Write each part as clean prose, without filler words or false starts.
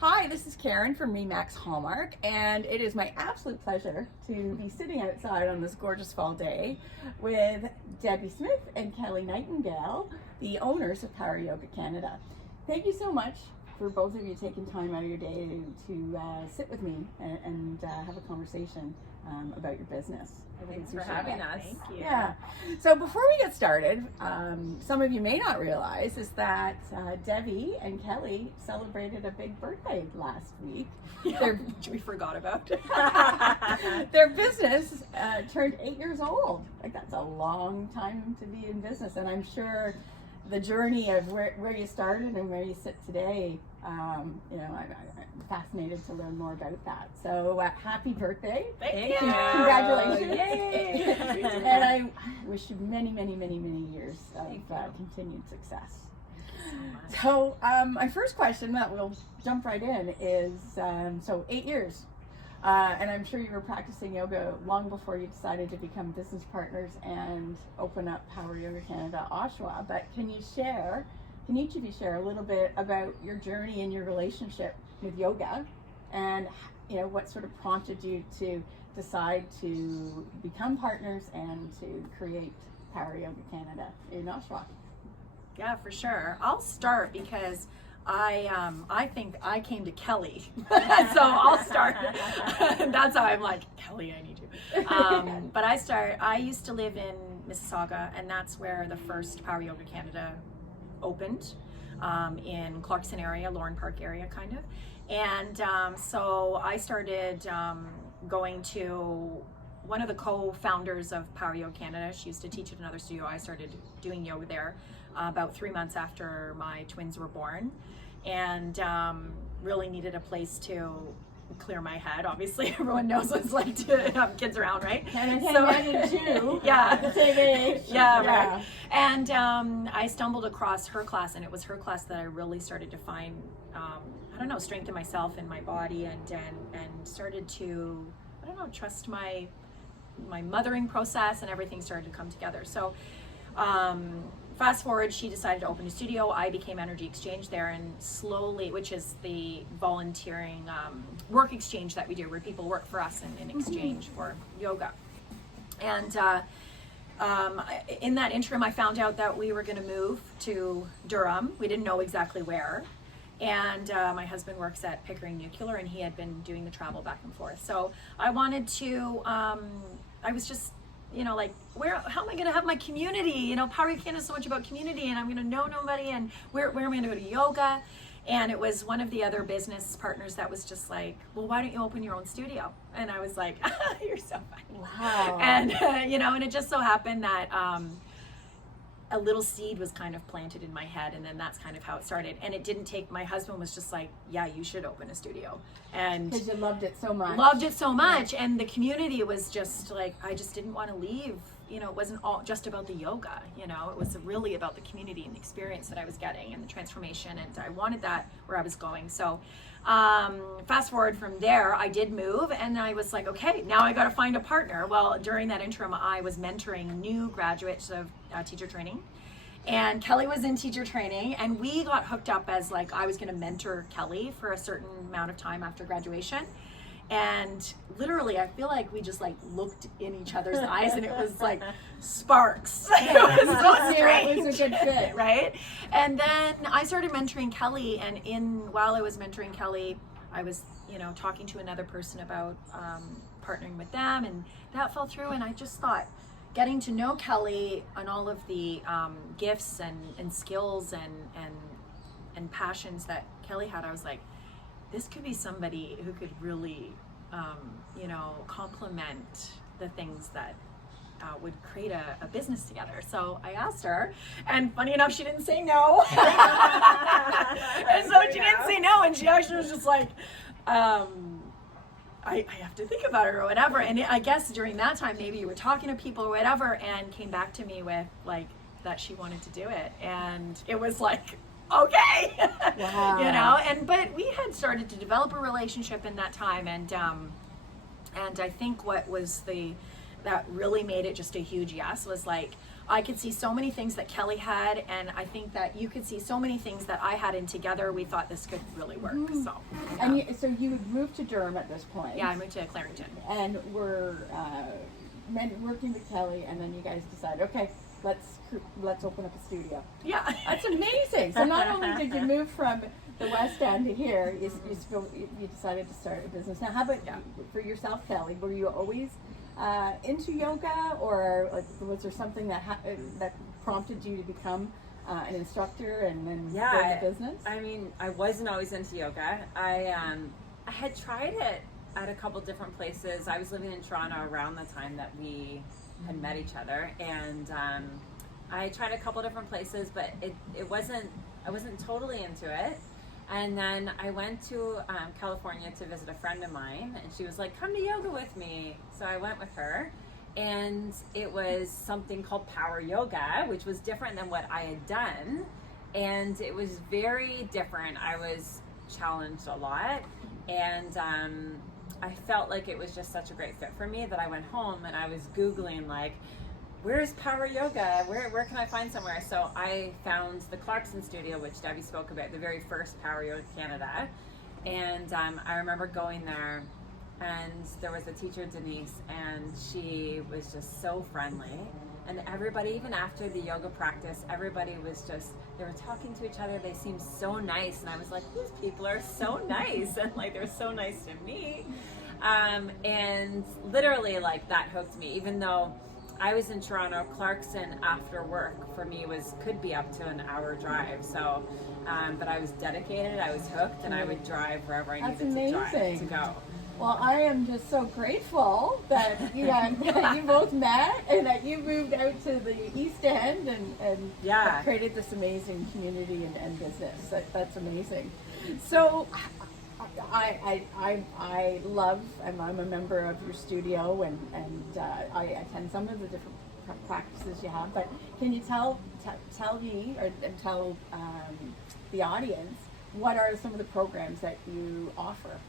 Hi, this is Karen from Remax Hallmark, and it is my absolute pleasure to be sitting outside on this gorgeous fall day with Debbie Smith and Kelly Nightingale, the owners of Power Yoga Canada. Thank you so much for both of you taking time out of your day to sit with me and have a conversation about your business. Thanks for having us. Thank you. Yeah. So before we get started, some of you may not realize is that Debbie and Kelly celebrated a big birthday last week. Which we forgot about. Their business turned 8 years old. Like, that's a long time to be in business, and I'm sure the journey of where you started and where you sit today, I'm fascinated to learn more about that. So happy birthday. Thank you. Congratulations. Yay. And I wish you many, many, many, many years of continued success. So my first question that we'll jump right in is, so 8 years. And I'm sure you were practicing yoga long before you decided to become business partners and open up Power Yoga Canada Oshawa. But can each of you share a little bit about your journey and your relationship with yoga, and what sort of prompted you to decide to become partners and to create Power Yoga Canada in Oshawa? Yeah, for sure. I'll start because I think I came to Kelly, so I'll start. That's how I'm like, Kelly, I need you. But I used to live in Mississauga, and that's where the first Power Yoga Canada opened, in Clarkson area, Lorne Park area, kind of. And so I started going to one of the co-founders of Power Yoga Canada. She used to teach at another studio. I started doing yoga there about 3 months after my twins were born, and really needed a place to clear my head. Obviously, everyone knows what it's like to have kids around, right? And I imagine too. Yeah. At the same age. Yeah, right. And I stumbled across her class, and it was her class that I really started to find, strength in myself and my body, and started to, trust my mothering process, and everything started to come together. So fast forward, she decided to open a studio. I became Energy Exchange there, and slowly, which is the volunteering work exchange that we do, where people work for us in exchange for yoga. And in that interim, I found out that we were going to move to Durham. We didn't know exactly where. And my husband works at Pickering Nuclear, and he had been doing the travel back and forth. So I wanted to, I was just, how am I going to have my community? Power Yoga Canada is so much about community, and I'm going to know nobody, and where am I going to go to yoga? And it was one of the other business partners that was just like, well, why don't you open your own studio? And I was like, you're so funny. Wow. And, and it just so happened that a little seed was kind of planted in my head, and then that's kind of how it started. And it didn't take, my husband was just like, yeah, you should open a studio. And because you loved it so much. Loved it so much. Yeah. And the community was just like, I just didn't want to leave. It wasn't all just about the yoga, it was really about the community and the experience that I was getting and the transformation. And I wanted that where I was going. So fast forward from there, I did move, and I was like, okay, now I got to find a partner. Well, during that interim, I was mentoring new graduates of teacher training, and Kelly was in teacher training, and we got hooked up as like, I was going to mentor Kelly for a certain amount of time after graduation. And literally, I feel like we just like looked in each other's eyes, and it was like sparks. It was so strange. It was a good fit, right? And then I started mentoring Kelly, and while I was mentoring Kelly, I was talking to another person about partnering with them, and that fell through. And I just thought, getting to know Kelly and all of the gifts and skills and passions that Kelly had, I was like, this could be somebody who could really, complement the things that would create a business together. So I asked her, and funny enough, she didn't say no. And so she didn't say no, and she actually was just like, I have to think about it or whatever. And I guess during that time, maybe you were talking to people or whatever, and came back to me with like that she wanted to do it. And it was like, okay. Wow. But we had started to develop a relationship in that time, and I think what was that really made it just a huge yes was like, I could see so many things that Kelly had, and I think that you could see so many things that I had, and together we thought this could really work. So, yeah. And so you had moved to Durham at this point. Yeah, I moved to Clarington. And were working with Kelly, and then you guys decided, okay, let's open up a studio. Yeah. That's amazing. So not only did you move from the West End to here, you decided to start a business. Now, how about for yourself, Kelly? Were you always into yoga, or like, was there something that that prompted you to become an instructor and then start a business? I mean, I wasn't always into yoga. I had tried it at a couple different places. I was living in Toronto around the time that we had met each other, and I tried a couple different places, but I wasn't totally into it. And then I went to California to visit a friend of mine, and she was like, come to yoga with me. So I went with her, and it was something called power yoga, which was different than what I had done. And it was very different. I was challenged a lot, and I felt like it was just such a great fit for me that I went home and I was Googling, like, where's power yoga? Where can I find somewhere? So I found the Clarkson studio, which Debbie spoke about, the very first Power Yoga Canada. And I remember going there, and there was a teacher, Denise, and she was just so friendly. And everybody, even after the yoga practice, everybody was just, they were talking to each other. They seemed so nice. And I was like, these people are so nice. And like, they're so nice to me. And literally, like, that hooked me, even though I was in Toronto. Clarkson after work for me could be up to an hour drive. So, but I was dedicated, I was hooked, and I would drive wherever I needed to drive to go. Well, I am just so grateful that that you both met and that you moved out to the East End and created this amazing community and business. That's amazing. So I love, and I'm a member of your studio, and I attend some of the different practices you have. But can you tell me or tell the audience what are some of the programs that you offer?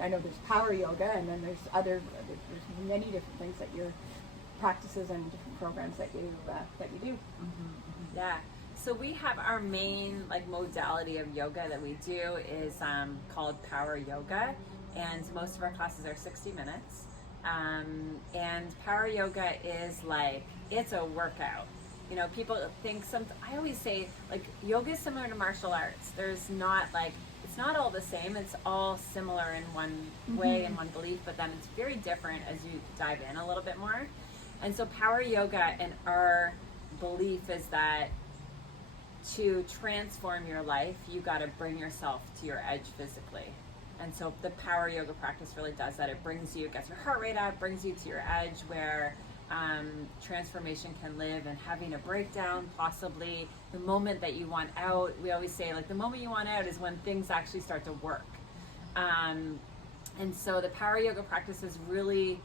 I know there's power yoga, and then there's many different things that your practices and different programs that you do. Mm-hmm. Yeah. So we have our main modality of yoga that we do is called power yoga, and most of our classes are 60 minutes. And power yoga is it's a workout. You know, people think I always say yoga is similar to martial arts. There's not it's not all the same. It's all similar in one way and one belief, but then it's very different as you dive in a little bit more. And so power yoga, and our belief is that to transform your life, you got to bring yourself to your edge physically. And so the power yoga practice really does that. It brings you, gets your heart rate up, brings you to your edge where transformation can live, and having a breakdown, possibly the moment that you want out. We always say the moment you want out is when things actually start to work. And so the power yoga practice is really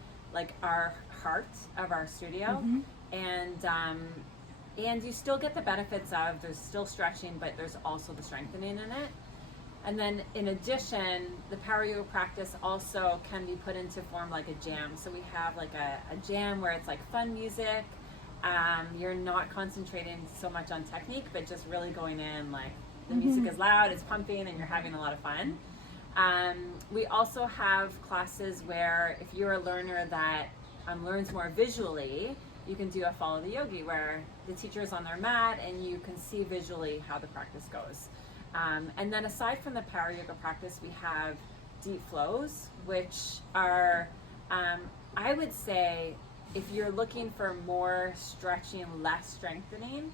our heart of our studio. And you still get the benefits of, there's still stretching, but there's also the strengthening in it. And then in addition, the power yoga practice also can be put into form like a jam. So we have a jam where it's fun music. You're not concentrating so much on technique, but just really going in, the music is loud, it's pumping, and you're having a lot of fun. We also have classes where if you're a learner that learns more visually, you can do a follow the yogi where the teacher is on their mat and you can see visually how the practice goes. And then aside from the power yoga practice, we have deep flows, which are, I would say, if you're looking for more stretching, less strengthening,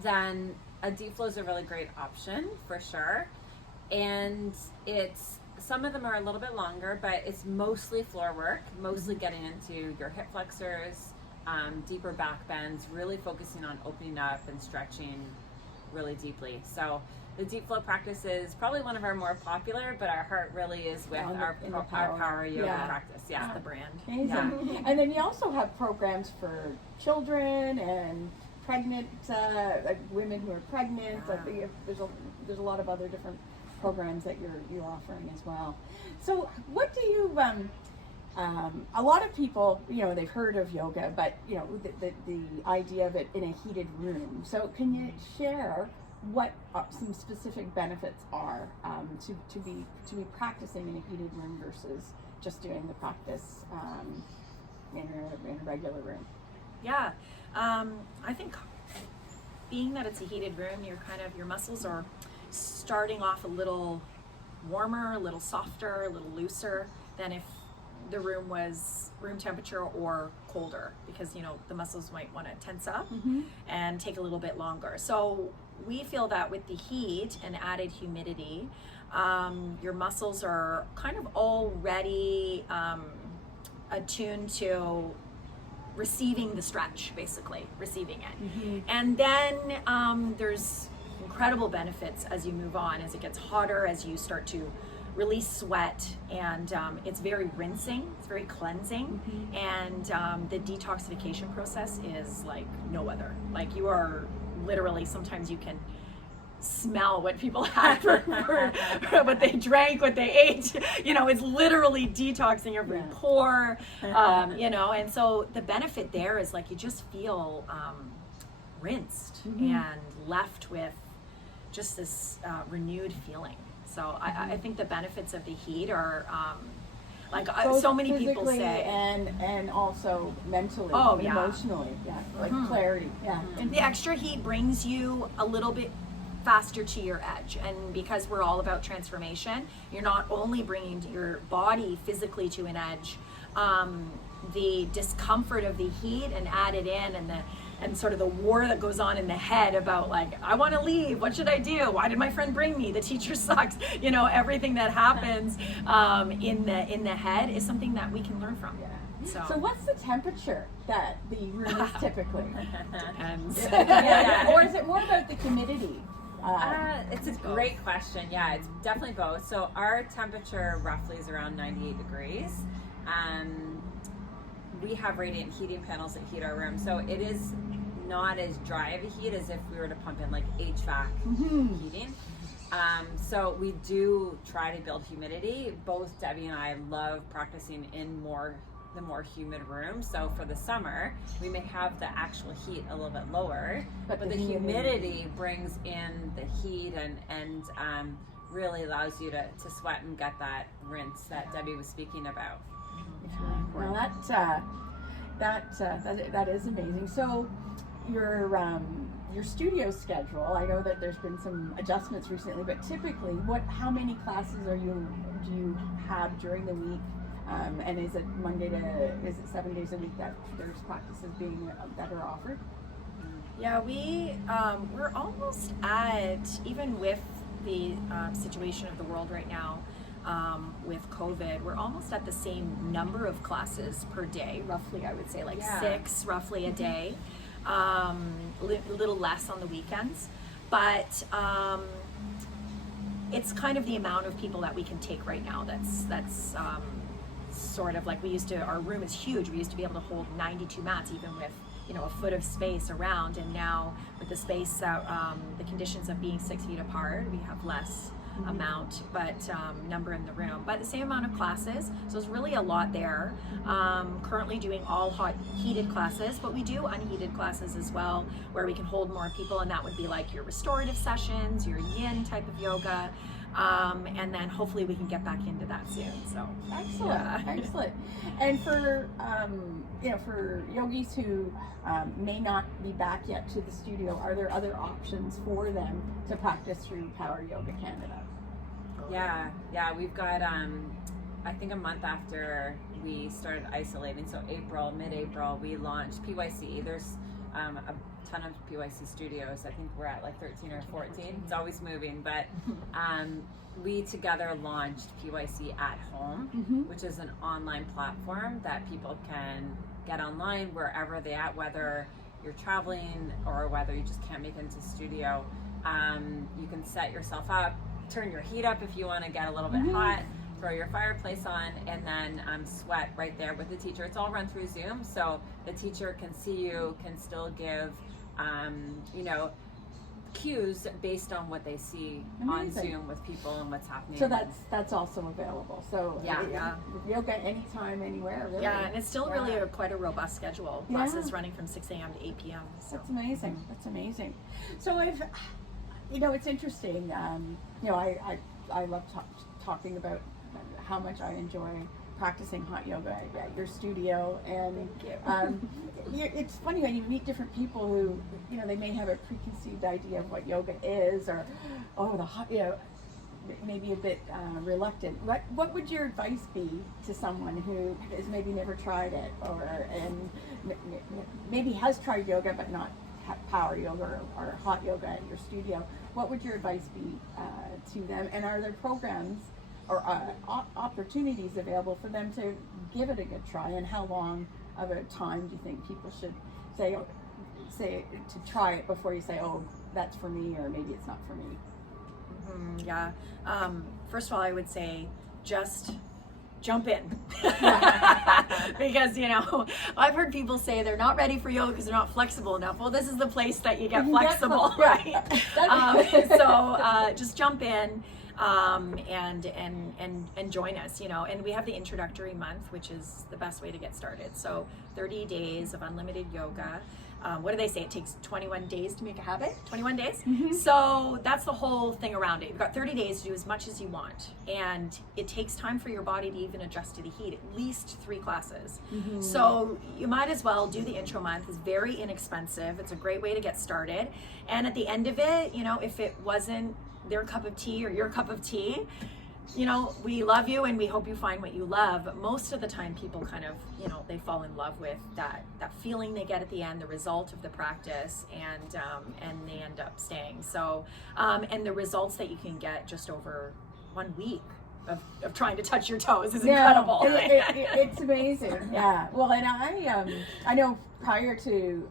then a deep flow is a really great option for sure. And some of them are a little bit longer, but it's mostly floor work, mostly getting into your hip flexors, deeper back bends, really focusing on opening up and stretching really deeply. So the deep flow practice is probably one of our more popular, but our heart really is with our power yoga practice. Yeah, it's the brand. Amazing. Yeah. And then you also have programs for children and pregnant women who are pregnant. There's a lot of other different programs that you're offering as well. So what do you a lot of people, they've heard of yoga, but the idea of it in a heated room. So can you share what some specific benefits are to be practicing in a heated room versus just doing the practice in a regular room? Yeah, I think being that it's a heated room, your muscles are starting off a little warmer, a little softer, a little looser than if the room was room temperature or colder, because the muscles might want to tense up and take a little bit longer. So we feel that with the heat and added humidity, your muscles are kind of already attuned to receiving the stretch, basically receiving it. And then there's incredible benefits as you move on, as it gets hotter, as you start to release sweat, and it's very rinsing, it's very cleansing, and the detoxification process is like no other. Like, you are literally, sometimes you can smell what people had for what they drank, what they ate. It's literally detoxing every pore, and so the benefit there is like you just feel rinsed and left with just this renewed feeling. So I think the benefits of the heat are so many people say, and also mentally, emotionally, like clarity, And the extra heat brings you a little bit faster to your edge, and because we're all about transformation, you're not only bringing your body physically to an edge, the discomfort of the heat and added in, and sort of the war that goes on in the head about like, I want to leave, what should I do, why did my friend bring me, the teacher sucks, everything that happens in the head is something that we can learn from. So what's the temperature that the room is typically? Depends. Or is it more about the humidity? It's a great question. Yeah, it's definitely both. So our temperature roughly is around 98 degrees. We have radiant heating panels that heat our room, so it is not as dry of a heat as if we were to pump in like HVAC heating. So we do try to build humidity. Both Debbie and I love practicing in the more humid room. So for the summer, we may have the actual heat a little bit lower, but the humidity brings in the heat and really allows you to sweat and get that rinse that Debbie was speaking about. Well, that is amazing. So your studio schedule, I know that there's been some adjustments recently, but typically how many classes do you have during the week? And is it 7 days a week that there's practices that are offered? Yeah, we're almost at, even with the situation of the world right now, with COVID, we're almost at the same number of classes per day, roughly. I would say 6 roughly a day, a little less on the weekends, but it's kind of the amount of people that we can take right now. That's sort of like, our room is huge. We used to be able to hold 92 mats, even with a foot of space around, and now with the space the conditions of being 6 feet apart, we have less amount, but number in the room, but the same amount of classes. So it's really a lot there. Currently doing all heated classes, but we do unheated classes as well, where we can hold more people, and that would be like your restorative sessions, your yin type of yoga, and then hopefully we can get back into that soon. So excellent. And for for yogis who may not be back yet to the studio, are there other options for them to practice through Power Yoga Canada? Yeah, we've got I think a month after we started isolating, so mid-April, we launched PYC. There's a ton of PYC studios. I think we're at like 13 or 14. It's always moving, but we together launched PYC at Home, which is an online platform that people can get online wherever they're at, whether you're traveling or whether you just can't make it into the studio. You can set yourself up, turn your heat up if you want to get a little bit hot, throw your fireplace on, and then sweat right there with the teacher. It's all run through Zoom, so the teacher can see you, can still give cues based on what they see Amazing. on Zoom with people and what's happening. So that's also available. So Yeah. yoga anytime, anywhere. Really. Yeah, and it's still really Yeah. quite a robust schedule. Yeah. Classes running from 6 a.m. to 8 p.m. So. That's amazing. That's amazing. So it's interesting. I love talking about how much I enjoy practicing hot yoga at your studio, and it's funny when you meet different people who, they may have a preconceived idea of what yoga is, or the hot, maybe a bit reluctant. What would your advice be to someone who has maybe never tried it, and maybe has tried yoga but not power yoga or hot yoga at your studio? What would your advice be to them? And are there programs or opportunities available for them to give it a good try? And how long of a time do you think people should say to try it before you say, oh, that's for me, or maybe it's not for me? Yeah. First of all, I would say just jump in. Because, I've heard people say they're not ready for yoga because they're not flexible enough. Well, this is the place that you get flexible, right? So just jump in and join us, and we have the introductory month, which is the best way to get started. So 30 days of unlimited yoga. What do they say? It takes 21 days to make a habit? 21 days? Mm-hmm. So that's the whole thing around it. You've got 30 days to do as much as you want. And it takes time for your body to even adjust to the heat, at least 3 classes. Mm-hmm. So you might as well do the intro month. It's very inexpensive. It's a great way to get started. And at the end of it, if it wasn't their cup of tea or your cup of tea, we love you and we hope you find what you love. But most of the time people kind of, they fall in love with that feeling they get at the end, the result of the practice, and they end up staying. So, and the results that you can get just over 1 week of trying to touch your toes is incredible. It's amazing. Yeah. Well, and I know prior to,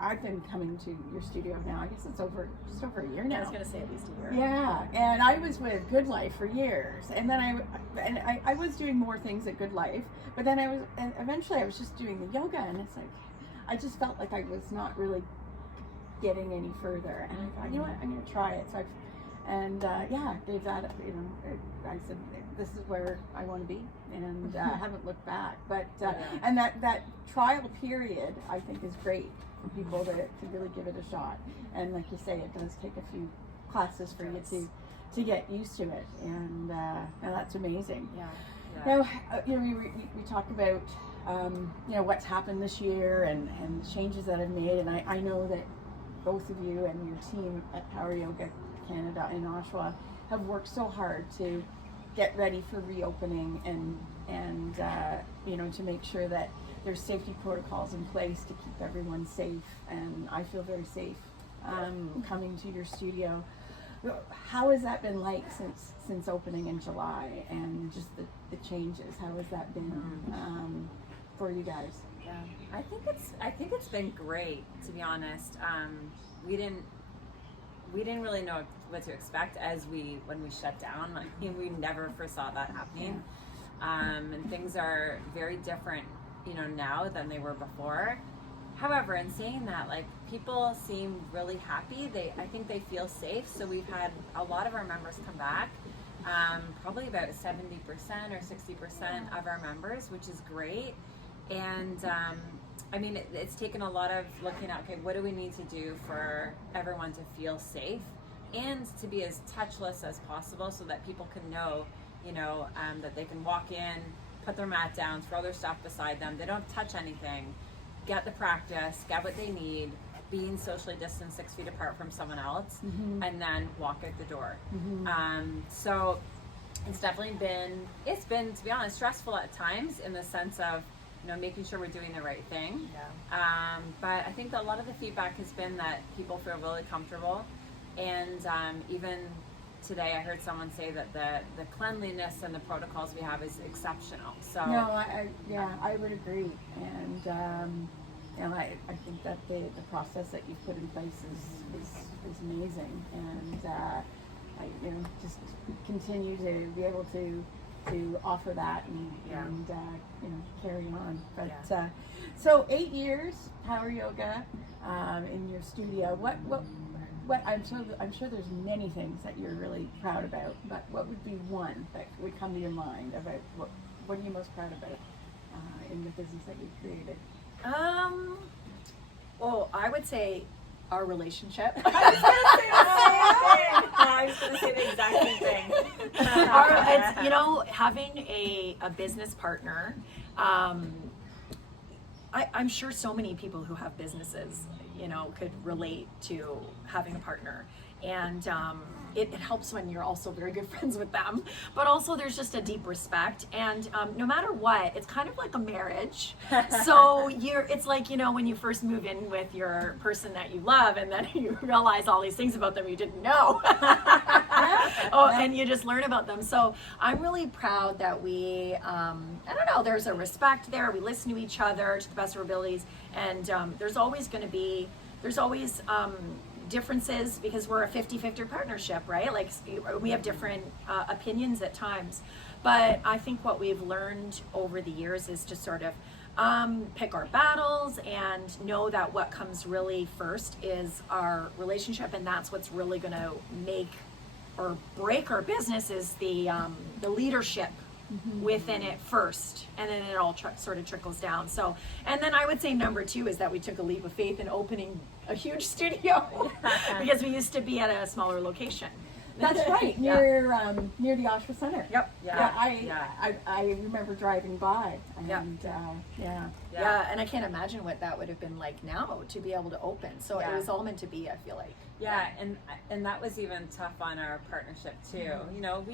I've been coming to your studio now, I guess it's just over a year now. I was going to say at least a year. Yeah, and I was with Good Life for years, and then I was doing more things at Good Life, but then eventually I was just doing the yoga, and it's like, I just felt like I was not really getting any further, and I thought, I'm going to try it. So gave that, I said, this is where I want to be, and haven't looked back. But and that trial period, I think, is great for people to really give it a shot. And like you say, it does take a few classes for you to get used to it, and that's amazing. Yeah. Now, we talk about what's happened this year and the changes that I've made, and I know that both of you and your team at Power Yoga Canada in Oshawa have worked so hard to get ready for reopening and to make sure that there's safety protocols in place to keep everyone safe. And I feel very safe coming to your studio. How has that been like since opening in July, and just the changes? How has that been for you guys? Yeah, I think it's been great, to be honest. We didn't really know what to expect when we shut down. We never foresaw that happening. And things are very different, now than they were before. However, in saying that, people seem really happy. I think they feel safe. So we've had a lot of our members come back. Probably about 70% or 60% of our members, which is great. And it's taken a lot of looking at, okay, what do we need to do for everyone to feel safe and to be as touchless as possible, so that people can know, that they can walk in, put their mat down, throw their stuff beside them. They don't touch anything, get the practice, get what they need, being socially distanced 6 feet apart from someone else, and then walk out the door. So it's definitely been, to be honest, stressful at times, in the sense of, making sure we're doing the right thing. But I think that a lot of the feedback has been that people feel really comfortable. And even today I heard someone say that the cleanliness and the protocols we have is exceptional. So no, I would agree. And I think that the process that you've put in place is amazing. And I just continue to be able to offer that and carry on. But so 8 years Power Yoga in your studio. what I'm sure there's many things that you're really proud about, but what would be one that would come to your mind about what are you most proud about in the business that you've created? Well, I would say our relationship. I was going to say the exact same thing. It's, you know, having a business partner. I'm sure so many people who have businesses, you know, could relate to having a partner. And it helps when you're also very good friends with them, but also there's just a deep respect. And no matter what, it's kind of like a marriage. So it's like, you know, when you first move in with your person that you love, and then you realize all these things about them you didn't know. And you just learn about them. So I'm really proud that we, I don't know, there's a respect there. We listen to each other to the best of our abilities. And there's always differences because we're a 50-50 partnership, right? Like we have different opinions at times, but I think what we've learned over the years is to sort of pick our battles and know that what comes really first is our relationship, and that's what's really going to make or break our business is the leadership within it first, and then it all sort of trickles down. So, and then I would say number 2 is that we took a leap of faith in opening a huge studio because we used to be at a smaller location. That's right, near the Oshawa Center. Yep. I remember driving by, and and I can't imagine what that would have been like now to be able to open. So it was all meant to be, I feel like. Yeah, and that was even tough on our partnership too. Mm-hmm. You know,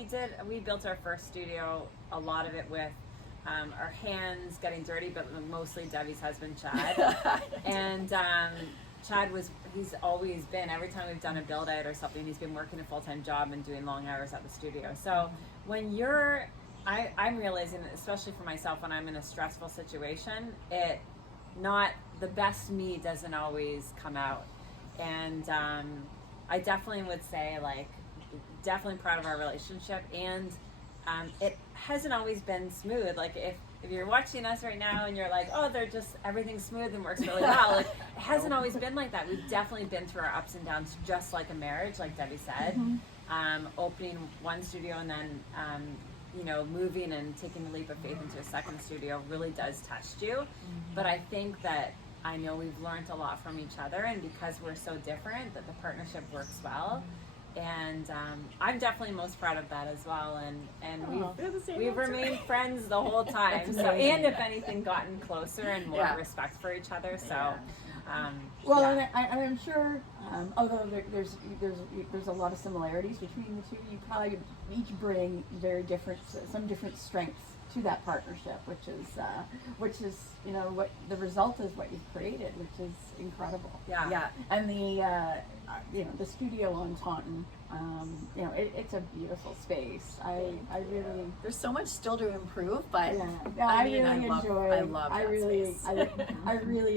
we built our first studio, a lot of it with our hands getting dirty, but mostly Debbie's husband, Chad. And he's always been, every time we've done a build out or something, he's been working a full-time job and doing long hours at the studio. So when I'm realizing, especially for myself, when I'm in a stressful situation, the best me doesn't always come out. And I definitely would say, like, definitely proud of our relationship, and it hasn't always been smooth. Like if you're watching us right now and you're like, oh, everything's smooth and works really well, like it hasn't always been like that. We've definitely been through our ups and downs, just like a marriage, like Debbie said. Opening one studio and then you know, moving and taking the leap of faith into a second studio really does test you. But I think that I know we've learned a lot from each other, and because we're so different, that the partnership works well. And I'm definitely most proud of that as well. And we've remained friends the whole time. So, and if anything, gotten closer and more respect for each other. So, and I'm sure, although there's a lot of similarities between the two, you probably each bring some different strengths to that partnership, which is you know what the result is, what you've created, which is incredible. And the studio on Taunton, you know, it's a beautiful space. I really, there's so much still to improve, but I really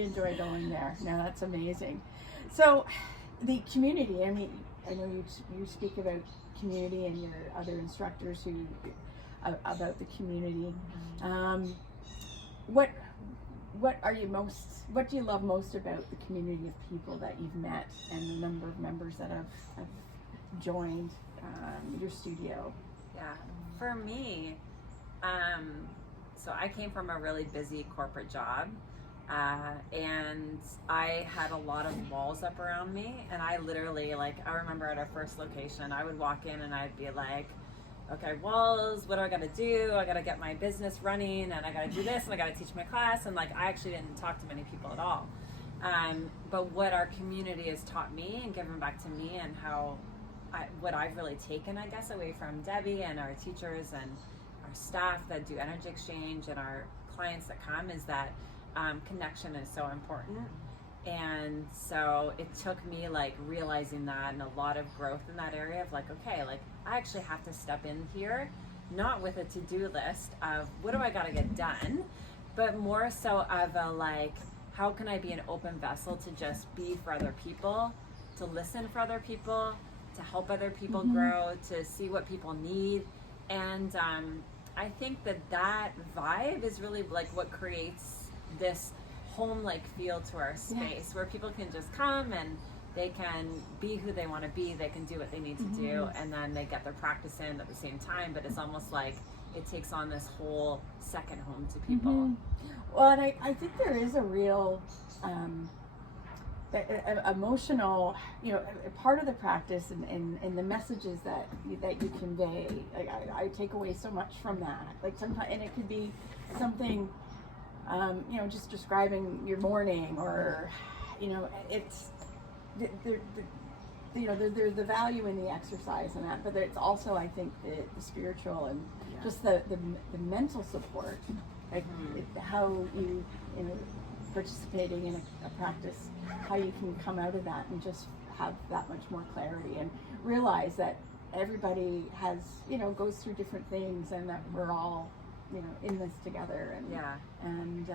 enjoy going there. No, that's amazing. So the community, I mean, I know you speak about community and your other instructors about the community. What do you love most about the community of people that you've met and the number of members that have joined your studio? For me, so I came from a really busy corporate job, and I had a lot of walls up around me, and I literally, like, I remember at our first location, I would walk in and I'd be like, okay, walls, what do I gotta do? I gotta get my business running, and I gotta do this, and I gotta teach my class, and like, I actually didn't talk to many people at all. But what our community has taught me and given back to me, and what I've really taken, I guess, away from Debbie and our teachers and our staff that do energy exchange and our clients that come, is that connection is so important. And so it took me like realizing that, and a lot of growth in that area of like, okay, like I actually have to step in here, not with a to-do list of what do I gotta get done, but more so of a like, how can I be an open vessel to just be for other people, to listen for other people, to help other people grow, to see what people need. And I think that vibe is really like what creates this home-like feel to our space, where people can just come and they can be who they want to be, they can do what they need to do, and then they get their practice in at the same time. But it's almost like it takes on this whole second home to people. Well, and I think there is a real emotional, part of the practice and the messages that you convey. Like I take away so much from that. Like sometimes, and it could be something, just describing your morning, or it's there's the value in the exercise and that, but it's also, I think, the spiritual and just the mental support, like how you participating in a practice, how you can come out of that and just have that much more clarity and realize that everybody has goes through different things, and that we're all in this together, and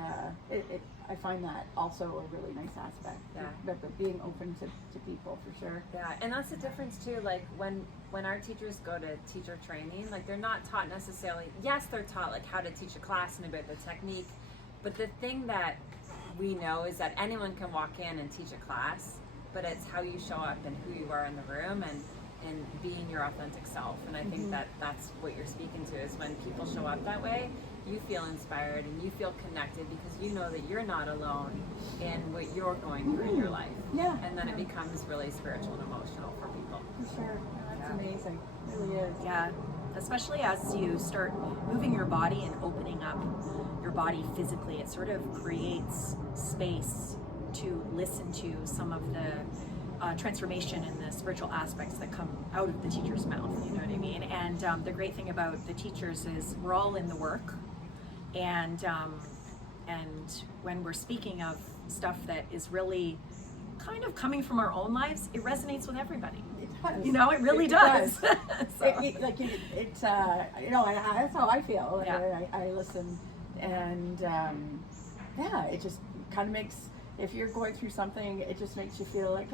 I find that also a really nice aspect. But being open to people, for sure. And that's the difference too. Like when our teachers go to teacher training, like they're not taught necessarily. Yes, they're taught like how to teach a class and about the technique, but the thing that we know is that anyone can walk in and teach a class, but it's how you show up and who you are in the room, and being your authentic self. And I think that's what you're speaking to, is when people show up that way, you feel inspired and you feel connected, because you know that you're not alone in what you're going through in your life. And then it becomes really spiritual and emotional for people. For sure. That's amazing. It really is. Especially as you start moving your body and opening up your body physically, it sort of creates space to listen to some of the transformation and the spiritual aspects that come out of the teacher's mouth, you know what I mean? And the great thing about the teachers is we're all in the work, and when we're speaking of stuff that is really kind of coming from our own lives, it resonates with everybody. It does. It really does. That's how I feel. I listen, and it just kind of makes, if you're going through something, it just makes you feel like,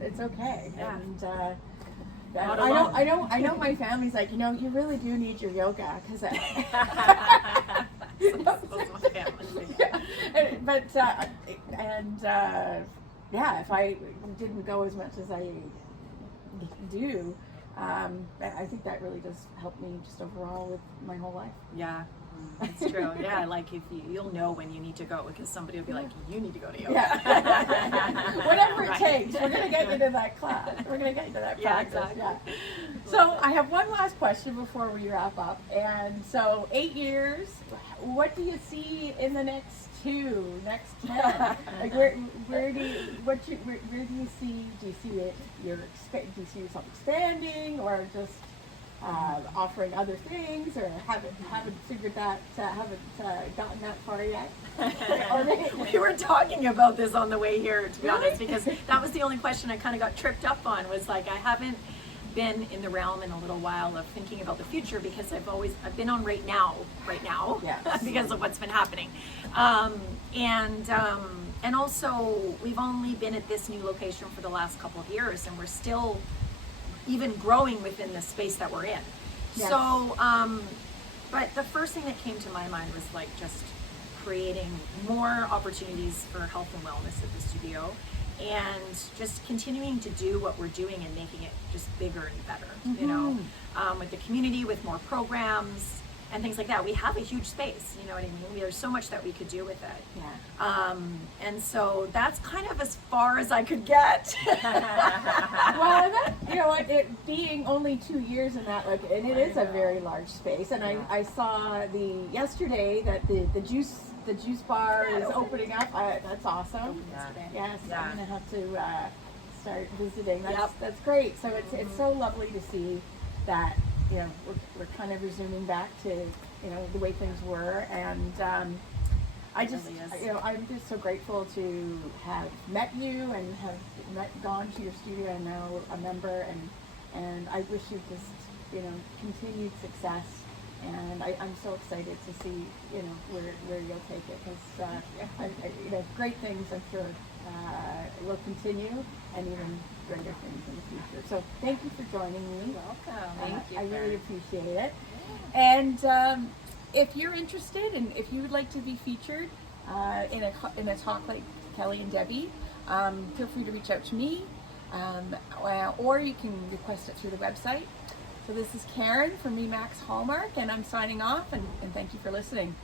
it's okay. And I know my family's like, you really do need your yoga, because if I didn't go as much as I do, I think that really does help me just overall with my whole life. It's true. Like if you'll know when you need to go, because somebody will be like, you need to go to yoga. Whatever it takes, we're going to get you to that class. We're going to get you to that practice. Exactly. So I have one last question before we wrap up. And so 8 years, what do you see in the next 10? Like where do you see it? Do you see yourself expanding, or just offering other things, or haven't figured that, haven't gotten that far yet? We were talking about this on the way here, to be honest, because that was the only question I kind of got tripped up on, was like, I haven't been in the realm in a little while of thinking about the future, because I've been on right now because of what's been happening, and also we've only been at this new location for the last couple of years, and we're still even growing within the space that we're in. So but the first thing that came to my mind was like just creating more opportunities for health and wellness at the studio, and just continuing to do what we're doing and making it just bigger and better, with the community, with more programs and things like that. We have a huge space, you know what I mean? There's so much that we could do with it. And so that's kind of as far as I could get. Well, it being only 2 years in that, and it is a very large space. And I saw yesterday that the juice bar is opening up. That's awesome. Yes, I'm gonna have to start visiting. That's great. So it's so lovely to see that we're kind of resuming back to the way things were, and I'm just so grateful to have met you and have gone to your studio and now a member, and I wish you just continued success, and I'm so excited to see where you'll take it, because great things, I'm sure, will continue, and even greater things in the future. So thank you for joining me. You're welcome. Thank you. I really appreciate it. And if you're interested, and if you would like to be featured in a talk like Kelly and Debbie, feel free to reach out to me. or you can request it through the website. So this is Karen from Remax Hallmark, and I'm signing off, and thank you for listening.